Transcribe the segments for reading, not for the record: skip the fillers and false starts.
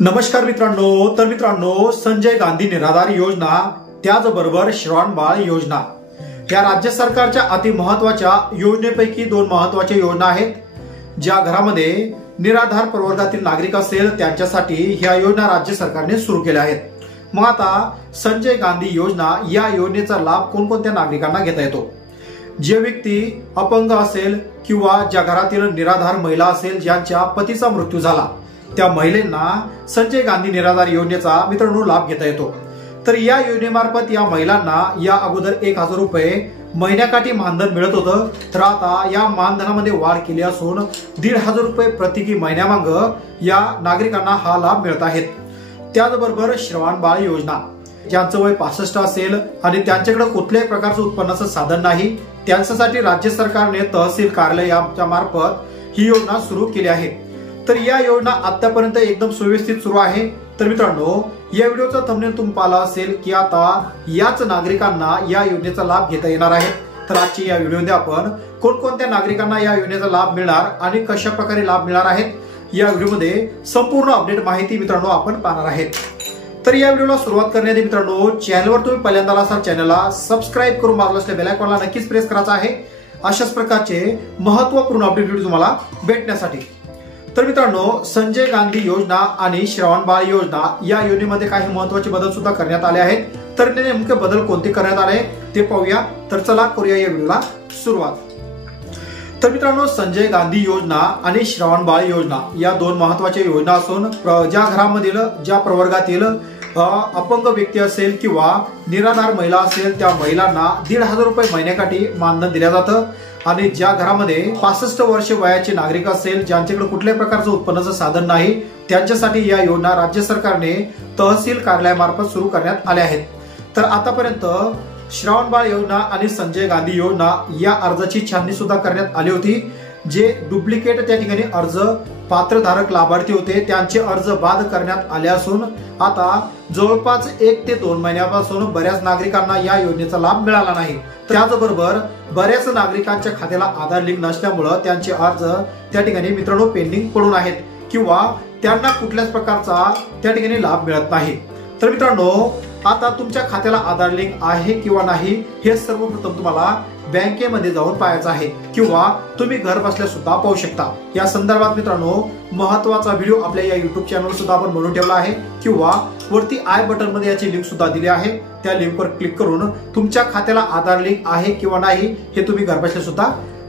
नमस्कार मित्रांनो, तर मित्रांनो संजय गांधी निराधार योजना त्याचबरोबर श्रावणबाळ योजना या राज्य सरकारच्या अति महत्त्वाच्या योजनेपैकी दोन महत्त्वाच्या योजना आहेत, ज्या घरामध्ये निराधार प्रवर्गातील नागरिक असेल त्यांच्यासाठी ह्या योजना राज्य सरकारने सुरू केल्या आहेत। मग आता संजय गांधी योजना या योजनेचा लाभ कोणकोणत्या नागरिकांना घेता येतो? जे व्यक्ती अपंग असेल किंवा ज्या घरातील निराधार महिला असेल ज्यांच्या पतीचा मृत्यू झाला त्या महिलांना संजय गांधी निराधार योजनेचा मित्रांनो लाभ घेता येतो। तर या योजनेमार्फत या महिलांना या अगोदर 1000 रुपये महिन्याकाठी मानधन मिळत होतं, तर आता या मानधनामध्ये वाढ केली असून 1500 रुपये प्रत्येकी महिन्यामाग या नागरिकांना हा लाभ मिळत आहेत। त्याचबरोबर श्रावणबाळ योजना, ज्यांचं वय 65 असेल आणि त्यांच्याकडे कुठल्याही प्रकारचं उत्पन्नाचं साधन नाही, त्यांच्यासाठी राज्य सरकारने तहसील कार्यालयाच्या मार्फत ही योजना सुरू केली आहे। तर या योजना आतापर्यंत एकदम सुव्यवस्थित सुरू आहे। तर मित्रांनो, या व्हिडिओचा थंबनेल तुम्ही पाहिला असेल की आता याच नागरिकांना या योजनेचा लाभ घेता येणार आहे। तर आजची या व्हिडिओमध्ये आपण कोणकोणत्या नागरिकांना या योजनेचा लाभ मिळणार आणि कशा प्रकारे लाभ मिळणार आहे या व्हिडिओमध्ये संपूर्ण अपडेट माहिती मित्रांनो आपण पाहणार आहेत। तर या व्हिडिओला सुरुवात करण्याआधी मित्रांनो, चॅनलवर तुम्ही पहिल्यांदा असाल चॅनलला सबस्क्राइब करून बाजूला असलेल्या बेल आयकॉनला नक्कीच प्रेस करायचा आहे, अशाच प्रकारचे महत्त्वपूर्ण अपडेट व्हिडिओ तुम्हाला भेटण्यासाठी। तर मित्रांनो, संजय गांधी योजना आणि श्रावणबाळ योजना या योजनेमध्ये काही महत्त्वाचे बदल सुद्धा करण्यात आले आहेत। तर नेमके बदल कोणते करण्यात आले ते पाहूया। तर चला करूया या व्हिडिओला सुरुवात। तर मित्रांनो, संजय गांधी योजना आणि श्रावणबाळ योजना या दोन महत्त्वाच्या योजना असून ज्या घरामधील ज्या प्रवर्गातील अपंग व्यक्ती असेल किंवा निराधार महिला असेल त्या महिलांना 1500 रुपये महिन्याकाठी मानधन दिले जातं आणि ज्या घरामध्ये 65 वर्ष वयाचे नागरिक असेल ज्यांच्याकडे कुठल्याही प्रकारचं उत्पन्नाचं साधन नाही त्यांच्यासाठी या योजना राज्य सरकारने तहसील कार्यालयामार्फत सुरू करण्यात आल्या आहेत। तर आतापर्यंत श्रावणबाळ योजना आणि संजय गांधी योजना या अर्जाची छाननी सुद्धा करण्यात आली होती। जे डुप्लिकेट त्या ठिकाणी अर्ज पात्रधारक लाभार्थी होते त्यांचे अर्ज बाद करण्यात आले असून आता जवळपास 1 ते 2 महिन्यापासून बऱ्याच नागरिकांना या योजनेचा लाभ मिळाला नाही। त्याचबरोबर बऱ्याच नागरिकांच्या खात्याला आधार लिंक नसल्यामुळे त्यांचे अर्ज त्या ठिकाणी मित्रांनो पेंडिंग पडून आहेत किंवा त्यांना कुठल्याच प्रकारचा त्या ठिकाणी लाभ मिळत नाही। तर मित्रांनो, आता तुमच्या खात्याला आधार लिंक आहे किंवा नाही हे सर्वप्रथम तुम्हाला बँकेमध्ये जाऊन पाहायचं आहे किंवा तुम्ही घर बसल्या सुद्धा पाहू शकता। या संदर्भात मित्रांनो महत्त्वाचा व्हिडिओ आपल्या या युट्यूब चॅनलवर सुद्धा आपण बनवून ठेवला आहे किंवा वरती आय बटन मध्ये याची लिंक सुद्धा दिली आहे, त्या लिंकवर क्लिक करून तुमच्या खात्याला आधार लिंक आहे किंवा नाही हे तुम्ही घर बसल्या सुद्धा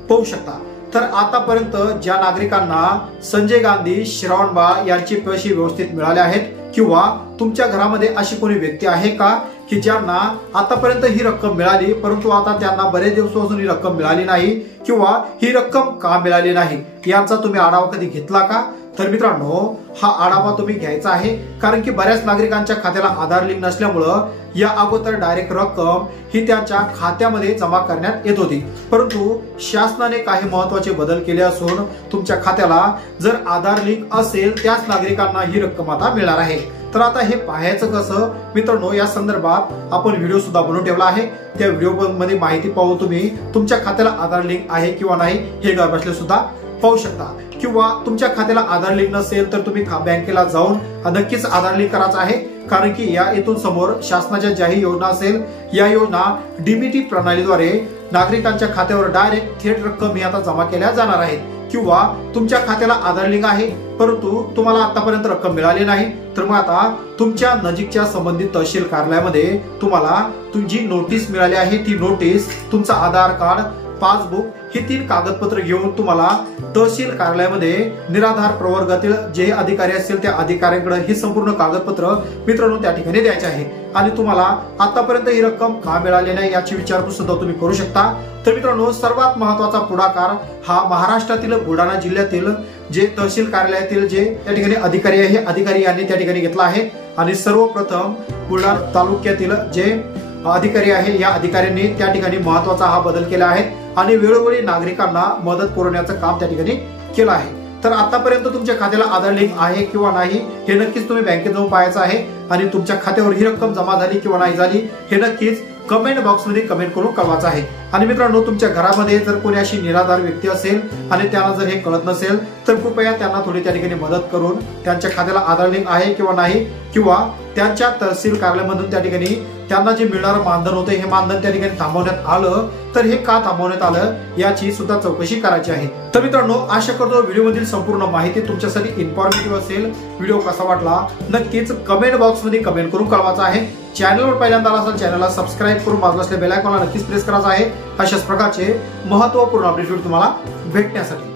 पाहू शकता। तर आतापर्यंत ज्या नागरिकांना संजय गांधी श्रावणबाळ यांचे पैसे व्यवस्थित मिळाले आहेत किंवा तुमच्या घरामध्ये अशी कोणी व्यक्ती आहे का की ज्यांना आतापर्यंत ही रक्कम मिळाली परंतु आता त्यांना बरेच दिवसापासून ही रक्कम मिळाली नाही किंवा ही रक्कम का मिळाली नाही यांचा तुम्ही आढावा कधी घेतला का? तर मित्रांनो, हा आढावा तुम्ही घ्यायचा आहे, कारण की बऱ्याच नागरिकांच्या खात्याला आधार लिंक नसल्यामुळं या अगोदर डायरेक्ट रक्कम ही त्यांच्या खात्यामध्ये जमा करण्यात येत होती, परंतु शासनाने काही महत्त्वाचे बदल केले असून तुमच्या खात्याला जर आधार लिंक असेल त्याच नागरिकांना ही रक्कम आता मिळणार आहे। तर आता हे पाहायचं कसं मित्रांनो, या संदर्भात आपण व्हिडिओ सुद्धा बनवून ठेवला आहे, त्या व्हिडिओ मध्ये माहिती पाहू तुम्ही तुमच्या खात्याला आधार लिंक आहे किंवा नाही हे घर बसले सुद्धा पाहू शकता। किंवा तुमच्या खात्याला आधार लिंक नसेल तर तुम्ही बँकेला जाऊन नक्कीच आधार लिंक करायचं आहे, कारण की या इथून समोर शासनाच्या ज्याही योजना असेल या योजना डीबीटी प्रणालीद्वारे नागरिकांच्या खात्यावर डायरेक्ट थेट रक्कम ही आता जमा केल्या जाणार आहेत। किंवा तुमच्या खात्याला आधार लिंक आहे परंतु तुम्हाला आतापर्यंत रक्कम मिळाली नाही, तर मग आता तुमच्या नजीकच्या संबंधित तहसील कार्यालयामध्ये तुम्हाला तुमची नोटीस मिळाली आहे, ती नोटीस तुमचा आधार कार्ड पासबुक ही 3 कागदपत्र घेऊन तुम्हाला तहसील कार्यालयामध्ये निराधार प्रवर्गातील जे अधिकारी असतील त्या अधिकाऱ्यांकडे ही संपूर्ण कागदपत्र मित्रांनो त्या ठिकाणी द्यायचे आहे आणि तुम्हाला आतापर्यंत ही रक्कम का मिळाली नाही याची विचारपूस सुद्धा तुम्ही करू शकता। तर मित्रांनो, सर्वात महत्त्वाचा पुढाकार हा महाराष्ट्रातील बुलढाणा जिल्ह्यातील जे तहसील कार्यालयातील जे त्या ठिकाणी अधिकारी आहे अधिकारी यांनी त्या ठिकाणी घेतला आहे आणि सर्वप्रथम बुलढाणा तालुक्यातील जे अधिकारी आहे या अधिकाऱ्यांनी त्या ठिकाणी महत्त्वाचा हा बदल केला आहे आणि वेळोवेळी नागरिकांना मदत पुरवण्याचं काम त्या ठिकाणी केलं आहे। तर आतापर्यंत तुमच्या खात्याला आधार लिंक आहे किंवा नाही हे नक्कीच तुम्ही बँकेत जाऊन पाहायचं आहे आणि तुमच्या खात्यावर ही रक्कम जमा झाली किंवा नाही झाली हे नक्कीच कमेंट बॉक्समध्ये कमेंट करून कळवायचं आहे। आणि मित्रांनो, तुमच्या घरामध्ये जर कोणी अशी निराधार व्यक्ती असेल आणि त्यांना जर हे कळत नसेल तर कृपया त्यांना थोडी त्या ठिकाणी मदत करून त्यांच्या खात्याला आधार लिंक आहे किंवा नाही, किंवा त्यांच्या तहसील कार्यालयामधून त्या ठिकाणी त्यांना जे मिळणारं मानधन होते हे मानधन त्या ठिकाणी थांबवण्यात आलं तर हे का थांबवण्यात आलं याची सुद्धा चौकशी करायची आहे। तर मित्रांनो, आशा करतो व्हिडिओ मधील संपूर्ण माहिती तुमच्यासाठी इन्फॉर्मेटिव्ह असेल। व्हिडिओ कसा वाटला नक्कीच कमेंट बॉक्स मध्ये कमेंट करून कळवायचं आहे। चॅनलवर पहिल्यांदा आला असाल चॅनलला सबस्क्राईब करून बाजूला असलेल्या बेल आयकॉनला नक्कीच प्रेस करायचं आहे अशाच प्रकारचे महत्त्वपूर्ण अपडेट तुम्हाला भेटण्यासाठी।